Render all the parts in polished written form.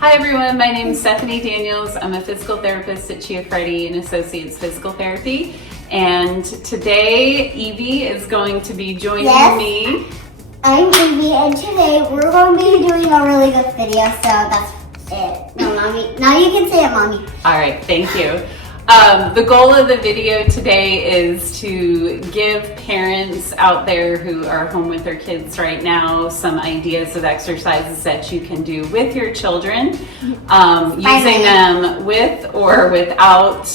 Hi everyone, my name is Stephanie Daniels. I'm a physical therapist at K.I.D and Associates Physical Therapy. And today, Evie is going to be joining me. I'm Evie, and today we're going to be doing a really good video, so that's it. No, Mommy. Now you can say it, Mommy. All right, thank you. The goal of the video today is to give parents out there who are home with their kids right now some ideas of exercises that you can do with your children, using them with or without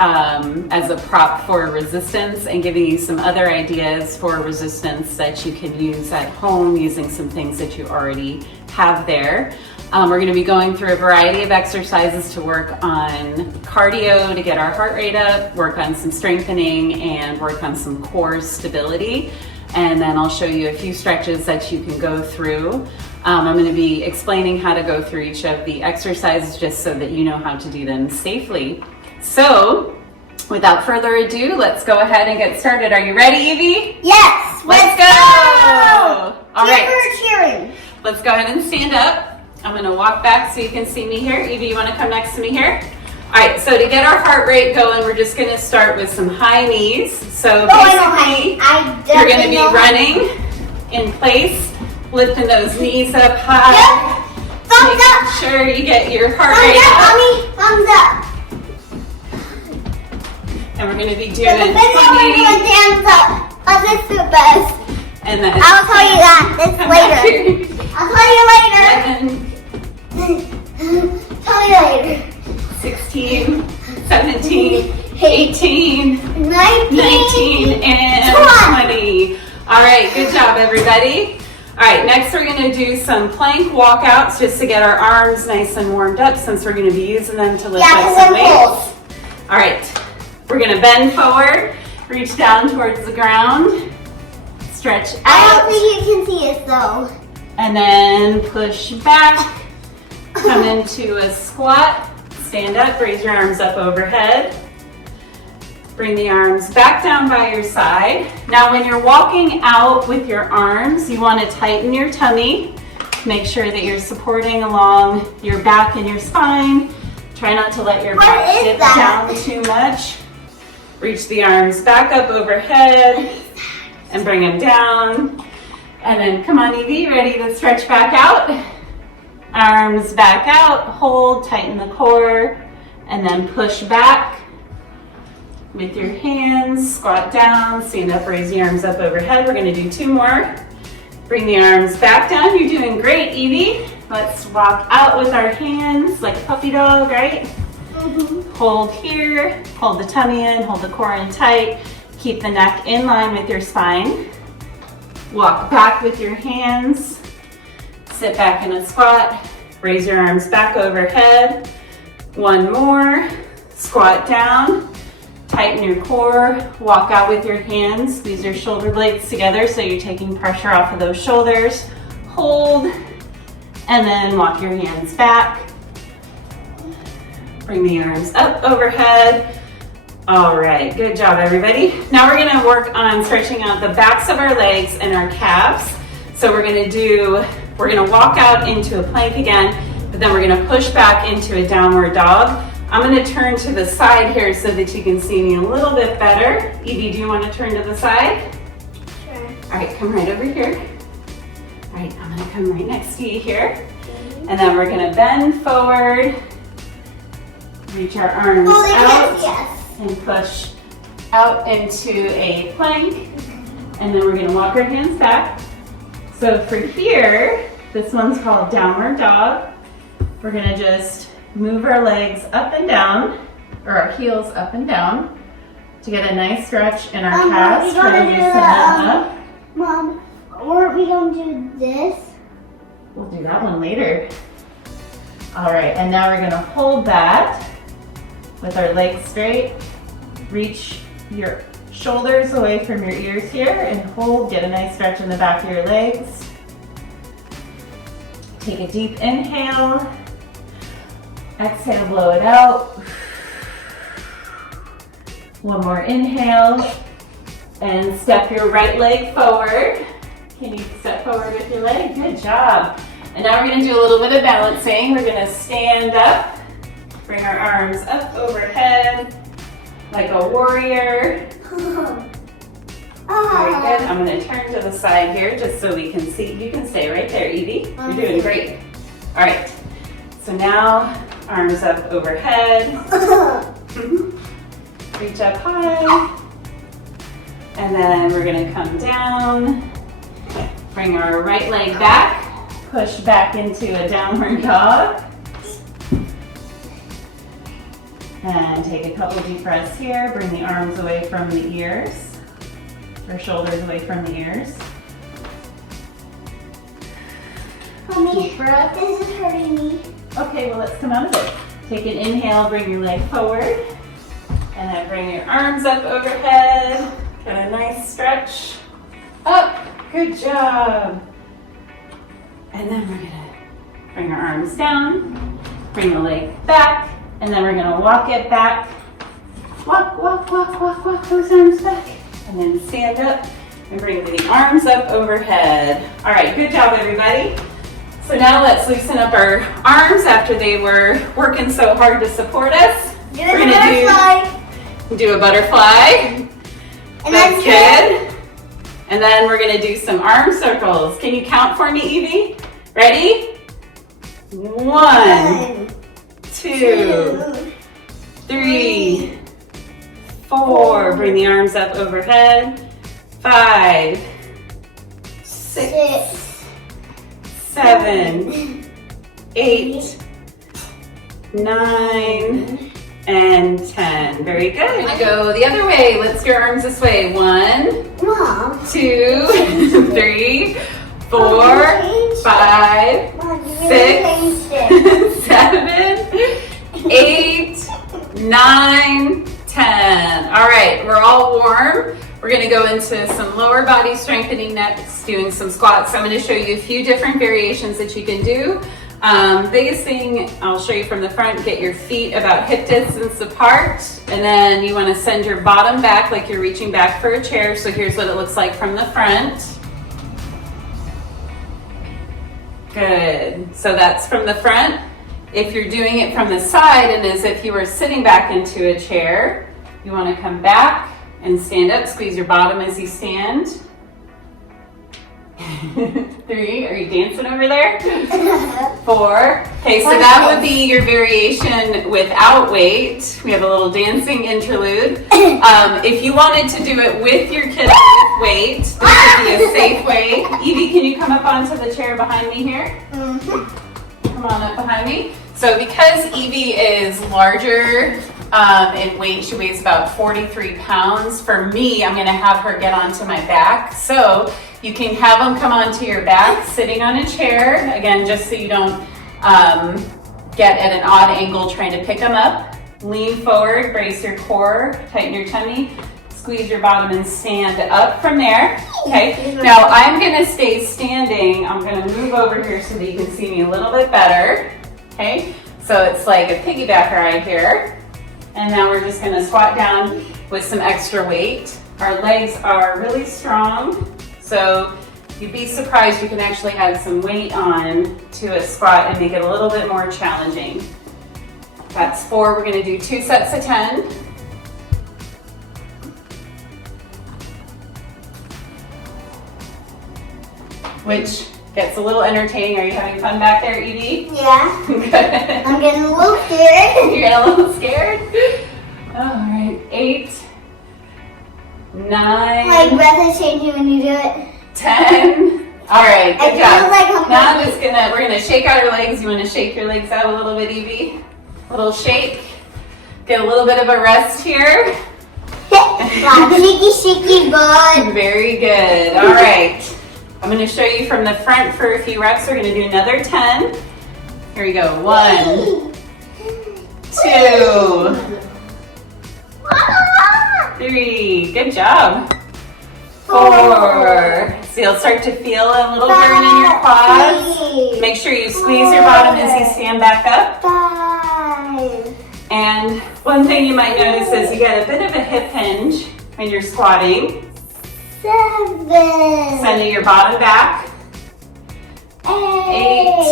as a prop for resistance, and giving you some other ideas for resistance that you can use at home using some things that you already have there. We're going to be going through a variety of exercises to work on cardio to get our heart rate up, work on some strengthening, and work on some core stability. And then I'll show you a few stretches that you can go through. I'm going to be explaining how to go through each of the exercises just so that you know how to do them safely. So, without further ado, let's go ahead and get started. Are you ready, Evie? Yes! Let's go! All right. Cheering. Let's go ahead and stand up. I'm going to walk back so you can see me here. Evie, you want to come next to me here? All right, so to get our heart rate going, we're just going to start with some high knees. So basically, you're going to be running in place, lifting those knees up high. Yep. Thumbs up. Making sure you get your heart Thumbs rate up, up. Mommy. Thumbs up. And we're going to be doing The video we're doing thumbs up. This is the best. And then I'll tell you that later. I'll tell you later. 16, 17, 18, 19, and 20. All right, good job, everybody. All right, next we're going to do some plank walkouts just to get our arms nice and warmed up, since we're going to be using them to lift up some weights. All right, we're going to bend forward, reach down towards the ground, stretch out. I don't think you can see it though. And then push back, come into a squat, stand up, raise your arms up overhead. Bring the arms back down by your side. Now when you're walking out with your arms, you want to tighten your tummy. Make sure that you're supporting along your back and your spine. Try not to let your back dip down too much. Reach the arms back up overhead and bring them down. And then come on, Evie, ready to stretch back out? Arms back out, hold, tighten the core, and then push back with your hands. Squat down, stand up, raise the arms up overhead. We're gonna do 2 more. Bring the arms back down. You're doing great, Evie. Let's walk out with our hands like a puppy dog, right? Hold here, hold the tummy in, hold the core in tight. Keep the neck in line with your spine. Walk back with your hands, sit back in a squat, raise your arms back overhead. 1 more, squat down, tighten your core, walk out with your hands, squeeze your shoulder blades together so you're taking pressure off of those shoulders. Hold, and then walk your hands back. Bring the arms up overhead. All right, good job, everybody. Now we're gonna work on stretching out the backs of our legs and our calves. So we're gonna walk out into a plank again, but then we're gonna push back into a downward dog. I'm gonna turn to the side here so that you can see me a little bit better. Evie, do you wanna turn to the side? Sure. All right, come right over here. All right, I'm gonna come right next to you here. And then we're gonna bend forward, reach our arms out. And push out into a plank, and then we're going to walk our hands back. So for here, this one's called downward dog. We're going to just move our legs up and down, or our heels up and down, to get a nice stretch in our calves. Mom, weren't we going to do this? We'll do that one later. All right, and now we're going to hold that with our legs straight. Reach your shoulders away from your ears here and hold. Get a nice stretch in the back of your legs. Take a deep inhale. Exhale, blow it out. 1 more inhale. And step your right leg forward. Can you step forward with your leg? Good job. And now we're gonna do a little bit of balancing. We're gonna stand up, bring our arms up overhead like a warrior. Very good. I'm gonna turn to the side here just so we can see. You can stay right there, Evie. You're doing great. All right. So now, arms up overhead. Reach up high. And then we're gonna come down. Bring our right leg back. Push back into a downward dog. And take a couple deep breaths here. Bring the arms away from the ears. Or shoulders away from the ears. Mommy, Deep breath. this is hurting me. Okay, well let's come out of it. Take an inhale, bring your leg forward. And then bring your arms up overhead. Get a nice stretch. Up, good job. And then we're gonna bring our arms down. Bring the leg back. And then we're gonna walk it back. Walk, walk, walk, walk, walk those arms back. And then stand up and bring the arms up overhead. All right, good job everybody. So now let's loosen up our arms after they were working so hard to support us. We're gonna do a butterfly. And That's good. And then we're gonna do some arm circles. Can you count for me, Evie? Ready? 1, 2, 3, 4. Bring the arms up overhead. 5, 6, 7, 8, 9, and 10. Very good. We're gonna go the other way. Let's do our arms this way. 1, Mom. 2, 3, 4, 5, 6, 7, 8, 9, 10. All right, we're all warm. We're gonna go into some lower body strengthening next, doing some squats. I'm gonna show you a few different variations that you can do. Biggest thing, I'll show you from the front, get your feet about hip distance apart, and then you wanna send your bottom back like you're reaching back for a chair. So here's what it looks like from the front. Good, so that's from the front. If you're doing it from the side and as if you were sitting back into a chair, you wanna come back and stand up, squeeze your bottom as you stand. 3, are you dancing over there? 4, okay, so that would be your variation without weight. We have a little dancing interlude. If you wanted to do it with your kid with weight, this would be a safe way. Evie, can you come up onto the chair behind me here? Come on up behind me. So because Evie is larger in weight, she weighs about 43 pounds. For me, I'm gonna have her get onto my back. So you can have them come onto your back, sitting on a chair. Again, just so you don't get at an odd angle trying to pick them up. Lean forward, brace your core, tighten your tummy, squeeze your bottom and stand up from there. Okay, now I'm gonna stay standing. I'm gonna move over here so that you can see me a little bit better. Okay, so it's like a piggyback right here. And now we're just gonna squat down with some extra weight. Our legs are really strong, so you'd be surprised you can actually add some weight on to a squat and make it a little bit more challenging. That's 4, we're gonna do 2 sets of 10. Which gets a little entertaining. Are you having fun back there, Evie? Yeah. Good. I'm getting a little scared. You're getting a little scared? All right, 8, 9. My breath is changing when you do it. 10. All right, good job. Like I'm Now we're gonna shake out our legs. You wanna shake your legs out a little bit, Evie? A little shake. Get a little bit of a rest here. Shaky, shaky, bud. Very good. All right. I'm gonna show you from the front for a few reps. We're gonna do another 10. Here we go. 1, 2, 3. Good job. 4. So you'll start to feel a little burn in your quads. Make sure you squeeze your bottom as you stand back up. 5. And one thing you might notice is you get a bit of a hip hinge when you're squatting. 7. Sending your bottom back. 8.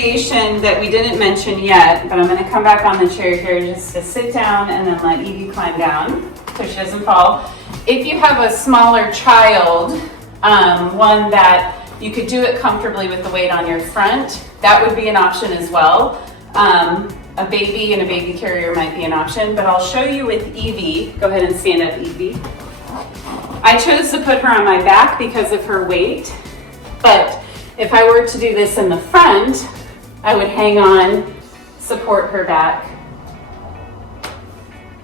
variation that we didn't mention yet, but I'm going to come back on the chair here just to sit down and then let Evie climb down so she doesn't fall. If you have a smaller child, one that you could do it comfortably with the weight on your front, that would be an option as well. A baby and a baby carrier might be an option, but I'll show you with Evie. Go ahead and stand up, Evie. I chose to put her on my back because of her weight, but if I were to do this in the front, I would hang on, support her back,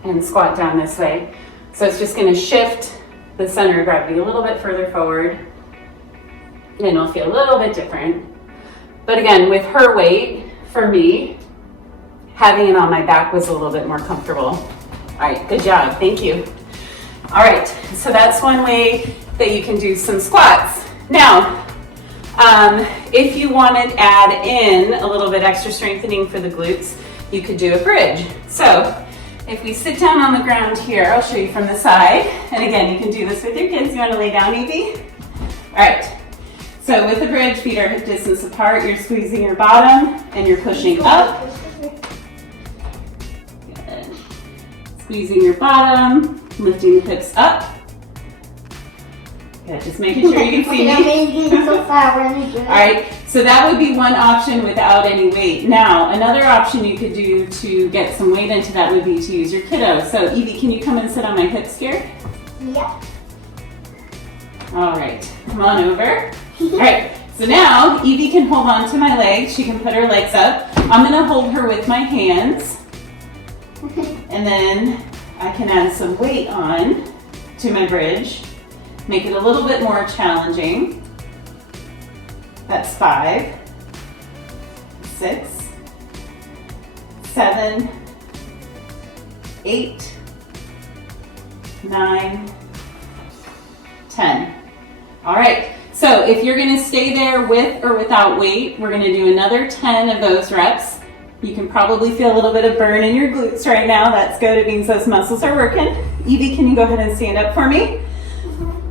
and squat down this way. So it's just going to shift the center of gravity a little bit further forward, and it'll feel a little bit different. But again, with her weight, for me, having it on my back was a little bit more comfortable. All right, good job, thank you. All right, so that's one way that you can do some squats. Now, if you want to add in a little bit extra strengthening for the glutes, you could do a bridge. So if we sit down on the ground here, I'll show you from the side. And again, you can do this with your kids. You want to lay down, Evie? All right. So with the bridge, feet are hip distance apart. You're squeezing your bottom and you're pushing up. Good. Squeezing your bottom, lifting the hips up. Good, just making sure you can see me. All right, so that would be one option without any weight. Now, another option you could do to get some weight into that would be to use your kiddo. So Evie, can you come and sit on my hips here? Yep. All right, come on over. All right, so now Evie can hold on to my legs. She can put her legs up. I'm gonna hold her with my hands. And then I can add some weight on to my bridge. Make it a little bit more challenging. That's 5, 6, 7, 8, 9, 10. All right, so if you're gonna stay there with or without weight, we're gonna do another 10 of those reps. You can probably feel a little bit of burn in your glutes right now. That's good, it means those muscles are working. Evie, can you go ahead and stand up for me?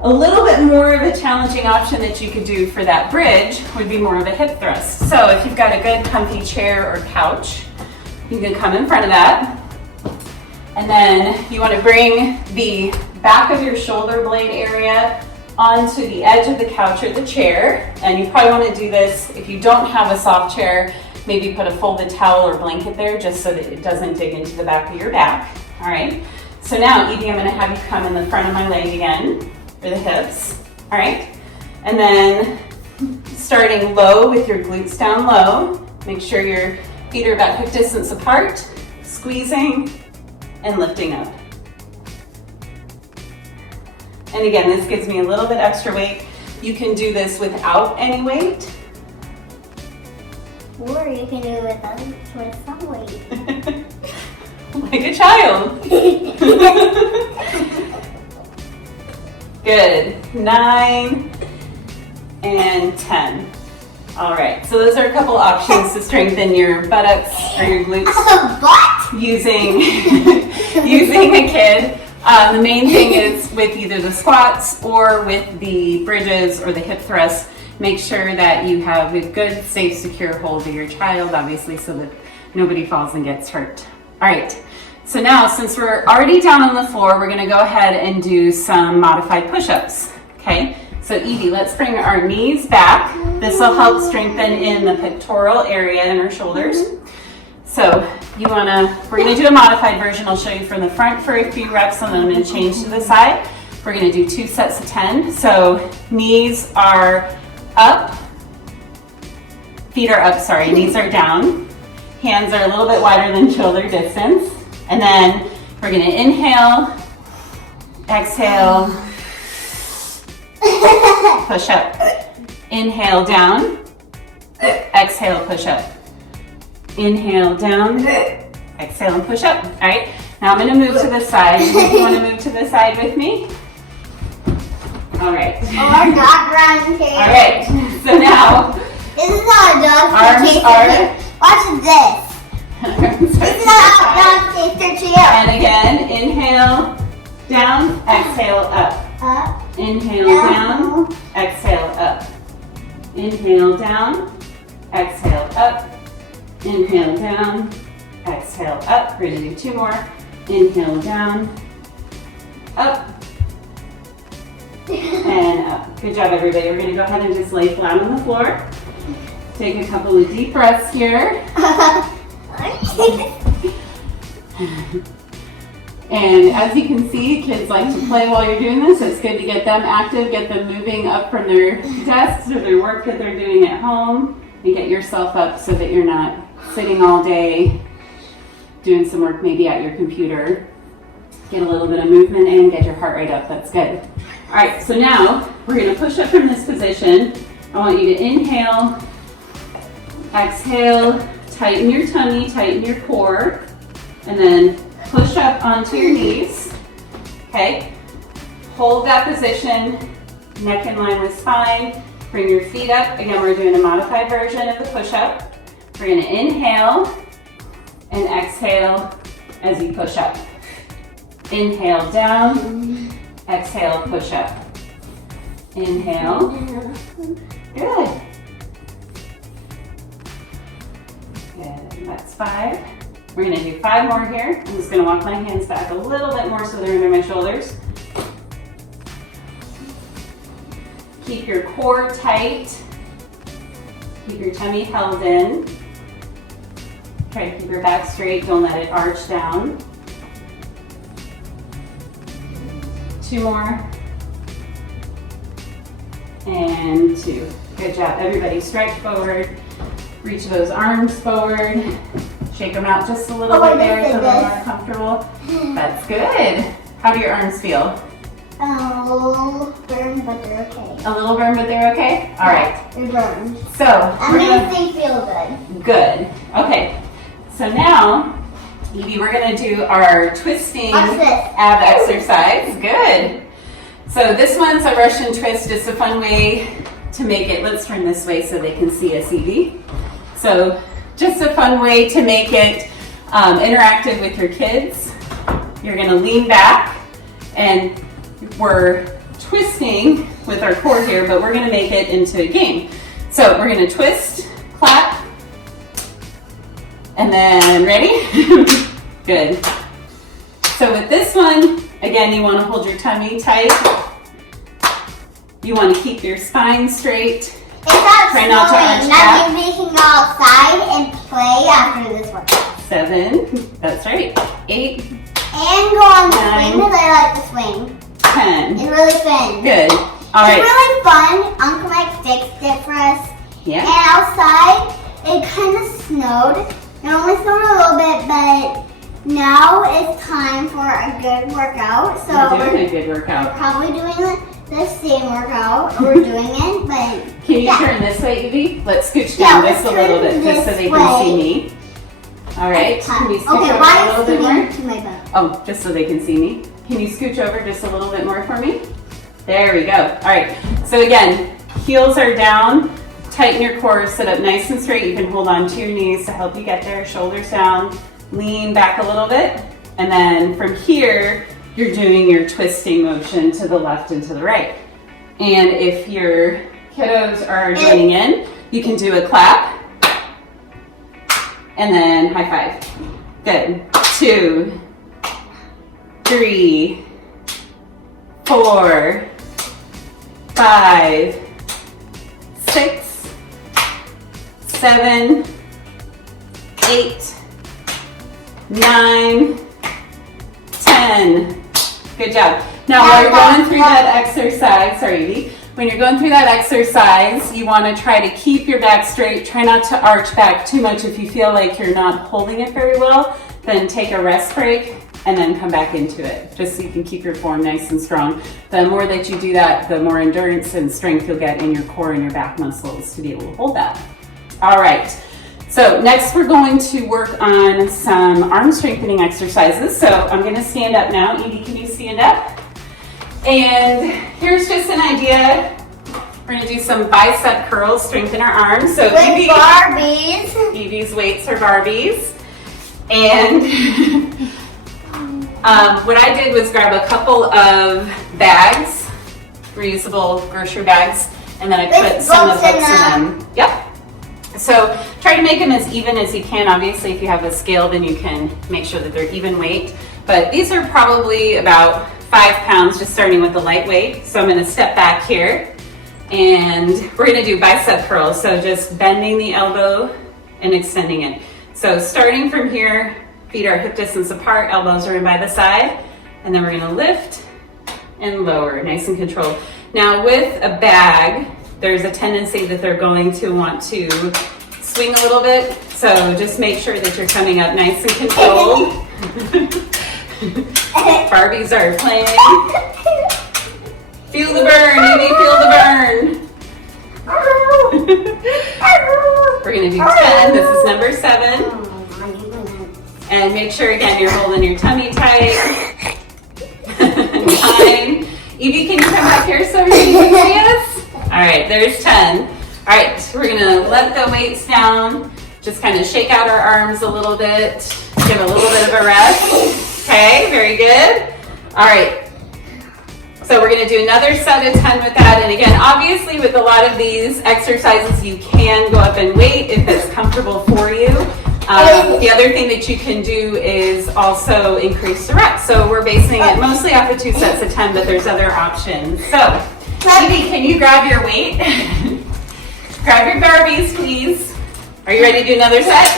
A little bit more of a challenging option that you could do for that bridge would be more of a hip thrust. So if you've got a good comfy chair or couch, you can come in front of that. And then you want to bring the back of your shoulder blade area onto the edge of the couch or the chair. And you probably want to do this, if you don't have a soft chair, maybe put a folded towel or blanket there just so that it doesn't dig into the back of your back. All right. So now, Evie, I'm going to have you come in the front of my leg again. For the hips, all right? And then starting low with your glutes down low, make sure your feet are about hip distance apart, squeezing and lifting up. And again, this gives me a little bit extra weight. You can do this without any weight. Or you can do it with some weight. Like a child. Good, 9 and 10. All right, so those are a couple options to strengthen your buttocks or your glutes using a kid. The main thing is with either the squats or with the bridges or the hip thrusts, make sure that you have a good, safe, secure hold of your child, obviously, so that nobody falls and gets hurt. All right. So now, since we're already down on the floor, we're gonna go ahead and do some modified push-ups, okay? So Evie, let's bring our knees back. This will help strengthen in the pectoral area in our shoulders. So we're gonna do a modified version. I'll show you from the front for a few reps and then I'm gonna change to the side. We're gonna do 2 sets of 10. So knees are up, feet are up, sorry, knees are down. Hands are a little bit wider than shoulder distance. And then we're gonna inhale, exhale, push up. Inhale down, exhale, push up. Inhale down, exhale and push up. All right, now I'm gonna move to the side. You wanna move to the side with me? All right. Or dog run chair. All right, so now. This is not a dog arms are. Watch this. This is not a dog chair. And again, inhale, down, exhale, up. Up. Inhale, down, exhale, up. Inhale, down, exhale, up. Inhale down, exhale up. We're gonna do 2 more. Inhale down, up, and up. Good job, everybody. We're gonna go ahead and just lay flat on the floor. Take a couple of deep breaths here. And as you can see, kids like to play while you're doing this. It's good to get them active, get them moving up from their desks or their work that they're doing at home, and get yourself up so that you're not sitting all day doing some work maybe at your computer. Get a little bit of movement in, get your heart rate up. That's good. All right, so now we're going to push up from this position. I want you to inhale, exhale, tighten your tummy, tighten your core, and then push up onto your knees. Okay, hold that position, neck in line with spine. Bring your feet up. Again, we're doing a modified version of the push-up. We're going to inhale and exhale as you push up. Inhale down, exhale, push up. Inhale. Good. Good, that's 5. We're gonna do 5 more here. I'm just gonna walk my hands back a little bit more so they're under my shoulders. Keep your core tight. Keep your tummy held in. Try to keep your back straight, don't let it arch down. 2 more. And 2. Good job. Everybody stretch forward. Reach those arms forward. Shake them out just a little bit there so they're more comfortable. That's good. How do your arms feel? A little burned, but they're okay. A little burned, but they're okay? All right. They're burned. So, I'm going to say feel good. Good. Okay. So now, Evie, we're going to do our twisting ab exercise. Good. So this one's a Russian twist. It's a fun way to make it. Let's turn this way so they can see us, Evie. So just a fun way to make it interactive with your kids. You're going to lean back, and we're twisting with our core here, but we're going to make it into a game. So we're going to twist, clap, and then ready? Good. So with this one, again, you want to hold your tummy tight. You want to keep your spine straight. Try not to arch back. Now we can go outside and play after this one. 7. That's right. 8. And go on the swing because I like the swing. 10. It's really fun. Good. All right. It's really fun. Uncle Mike fixed it for us. Yeah. And outside, it kind of snowed. It only snowed a little bit, but now it's time for a good workout. So we're doing a good workout. We're probably doing the same workout. We're doing it, but can you turn this way, Evie? Let's scooch down just a little bit, just so they can see me. All right. Can you scooch over a little bit more? To my butt? Oh, just so they can see me. Can you scooch over just a little bit more for me? There we go. All right. So again, heels are down. Tighten your core. Sit up nice and straight. You can hold on to your knees to help you get there. Shoulders down. Lean back a little bit. And then from here, you're doing your twisting motion to the left and to the right. And if your kiddos are joining in, you can do a clap and then high five. Good. 2, 3, 4, 5, 6, 7, 8, 9, 10. Good job. Now while you're going through that exercise, sorry Evie, when you're going through that exercise, you want to try to keep your back straight. Try not to arch back too much. If you feel like you're not holding it very well, then take a rest break and then come back into it, just so you can keep your form nice and strong. The more that you do that, the more endurance and strength you'll get in your core and your back muscles to be able to hold that. All right. So next we're going to work on some arm strengthening exercises. So I'm going to stand up now. Evie, can you stand up? And here's just an idea. We're going to do some bicep curls, strengthen our arms. So with Barbies. Evie's weights are Barbies. And what I did was grab a couple of bags, reusable grocery bags, and then I put some of the books in them. Yep. So try to make them as even as you can. Obviously, if you have a scale, then you can make sure that they're even weight. But these are probably about 5 pounds, just starting with the lightweight. So I'm gonna step back here and we're gonna do bicep curls. So just bending the elbow and extending it. So starting from here, feet are hip distance apart, elbows are in by the side, and then we're gonna lift and lower, nice and controlled. Now with a bag, there's a tendency that they're going to want to swing a little bit. So just make sure that you're coming up nice and controlled. Barbies are playing. Feel the burn, Evie, feel the burn. We're gonna do 10, this is number 7. And make sure again, you're holding your tummy tight. 9. Evie, can you come back here so everybody can see us? All right, there's 10. All right, we're gonna let the weights down, just kind of shake out our arms a little bit, give a little bit of a rest. Okay, very good. All right, so we're gonna do another set of 10 with that. And again, obviously with a lot of these exercises, you can go up in weight if it's comfortable for you. The other thing that you can do is also increase the reps. So we're basing it mostly off of 2 sets of 10, but there's other options. So, Evie, can you grab your weight? Grab your Barbies, please. Are you ready to do another set?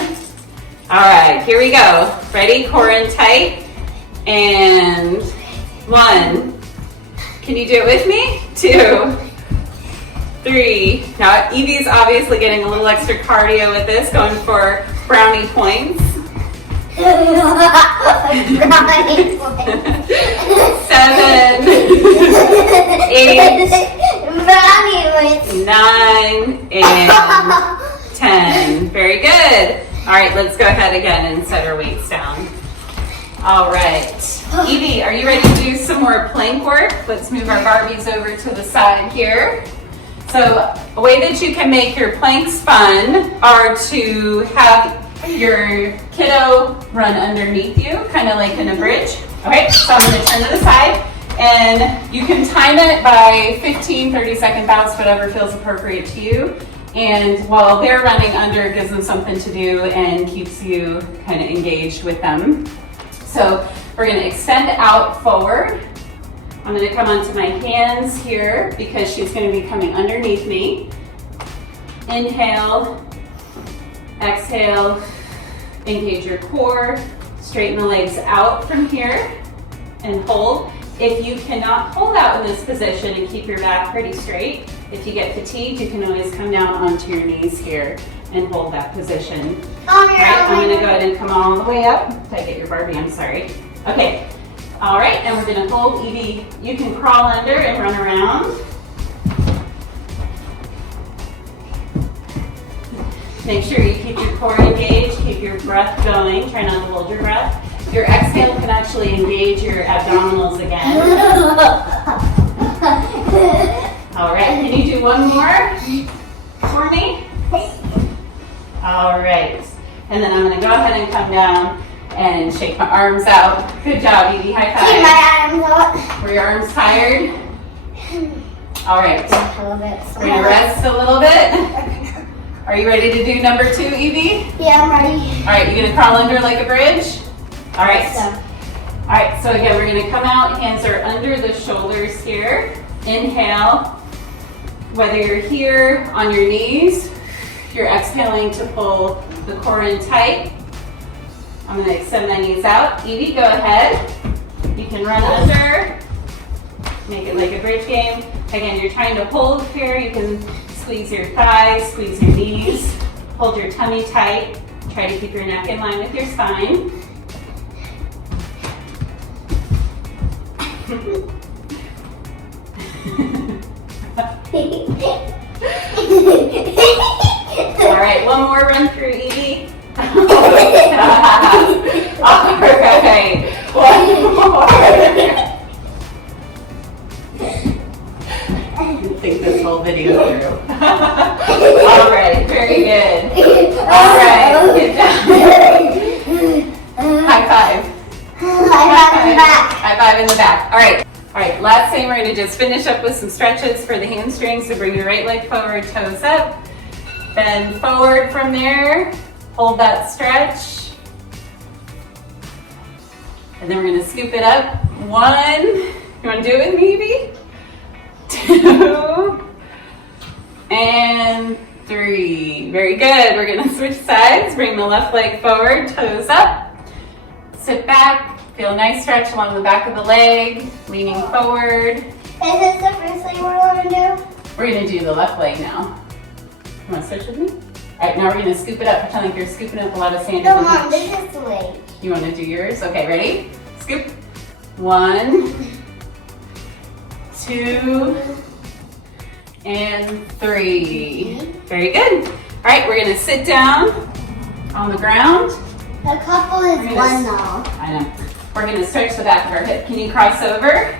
All right, here we go. Ready, core in tight. And 1. Can you do it with me? 2, 3. Now, Evie's obviously getting a little extra cardio with this, going for brownie points. 7, 8, 9, and 10. Very good. All right, let's go ahead again and set our weights down. All right. Evie, are you ready to do some more plank work? Let's move our Barbies over to the side here. So a way that you can make your planks fun are to have your kiddo run underneath you, kind of like in a bridge. Okay, so I'm going to turn to the side, and you can time it by 15, 30-second bouts, whatever feels appropriate to you. And while they're running under, it gives them something to do and keeps you kind of engaged with them. So we're going to extend out forward. I'm going to come onto my hands here because she's going to be coming underneath me. Inhale, exhale, engage your core, straighten the legs out from here and hold. If you cannot hold out in this position and keep your back pretty straight, if you get fatigued, you can always come down onto your knees here and hold that position. All right, I'm going to go ahead and come all the way up. Did I get your Barbie? I'm sorry. Okay. All right, and we're going to hold. Evie, you can crawl under and run around. Make sure you keep your core engaged, keep your breath going. Try not to hold your breath. Your exhale can actually engage your abdominals again. All right, can you do one more for me? All right, and then I'm going to go ahead and come down and shake my arms out. Good job, Evie. High five. Keep my arms out. Were your arms tired? All right. A little bit. We're going to rest a little bit. Are you ready to do number 2, Evie? Yeah, I'm ready. All right, you're going to crawl under like a bridge? All right. So. All right, so again, we're going to come out. Hands are under the shoulders here. Inhale. Whether you're here on your knees, you're exhaling to pull the core in tight. I'm going to extend my knees out. Evie, go ahead. You can run under. Make it like a bridge game. Again, you're trying to hold here. You can squeeze your thighs, squeeze your knees. Hold your tummy tight. Try to keep your neck in line with your spine. All right, one more run through, Evie. All right, one more. I didn't think this whole video through. All right, very good. All right, get down. High five. High five in the back. All right. All right, last thing, we're going to just finish up with some stretches for the hamstrings. So bring your right leg forward, toes up, Bend forward from there. Hold that stretch. And then we're gonna scoop it up. 1, you wanna do it with me, Evie? 2, and 3. Very good. We're gonna switch sides. Bring the left leg forward, toes up. Sit back. Feel a nice stretch along the back of the leg, leaning forward. Is this the first thing we're going to do? We're gonna do the left leg now. You wanna switch with me? All right, now we're gonna scoop it up. Pretend like you're scooping up a lot of sand. No, Mom, this is the leg. You wanna do yours? Okay, ready? Scoop. 1, 2, and 3. Very good. All right, we're gonna sit down on the ground. A couple is one though. I know. We're gonna stretch the back of our hip. Can you cross over?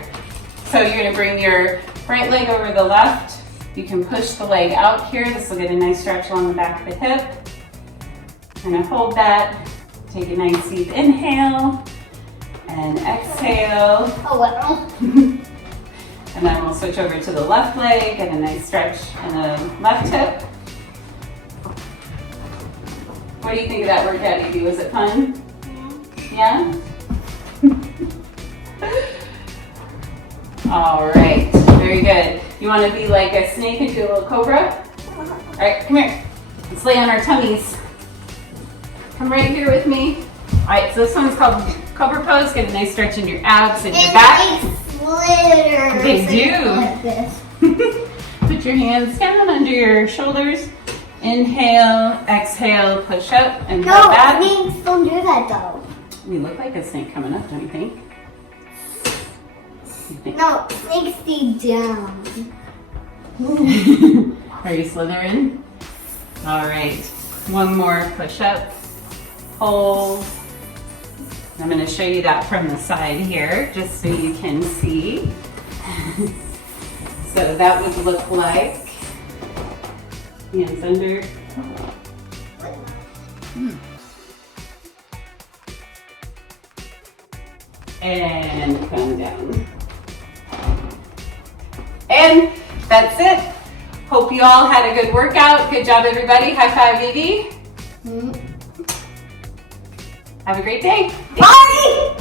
So you're gonna bring your right leg over the left. You can push the leg out here. This will get a nice stretch along the back of the hip. We're gonna hold that. Take a nice deep inhale and exhale. Oh, well. And then we'll switch over to the left leg, get a nice stretch in the left hip. What do you think of that workout, Evie? Was it fun? Yeah? All right, very good. You want to be like a snake and do a little cobra? All right, come here. Let's lay on our tummies. Come right here with me. All right, so this one's called cobra pose. Get a nice stretch in your abs and your back. Slithers. They do. Like this. Put your hands down under your shoulders. Inhale, exhale, push up and go No, back. snakes don't do that though. You look like a snake coming up, don't you think? No, snakes stay down. Are you slithering? All right, one more push up, hold. I'm gonna show you that from the side here, just so you can see. So that would look like, hands under. And come down. And that's it. Hope you all had a good workout. Good job, everybody. High five, Evie. Have a great day. Bye!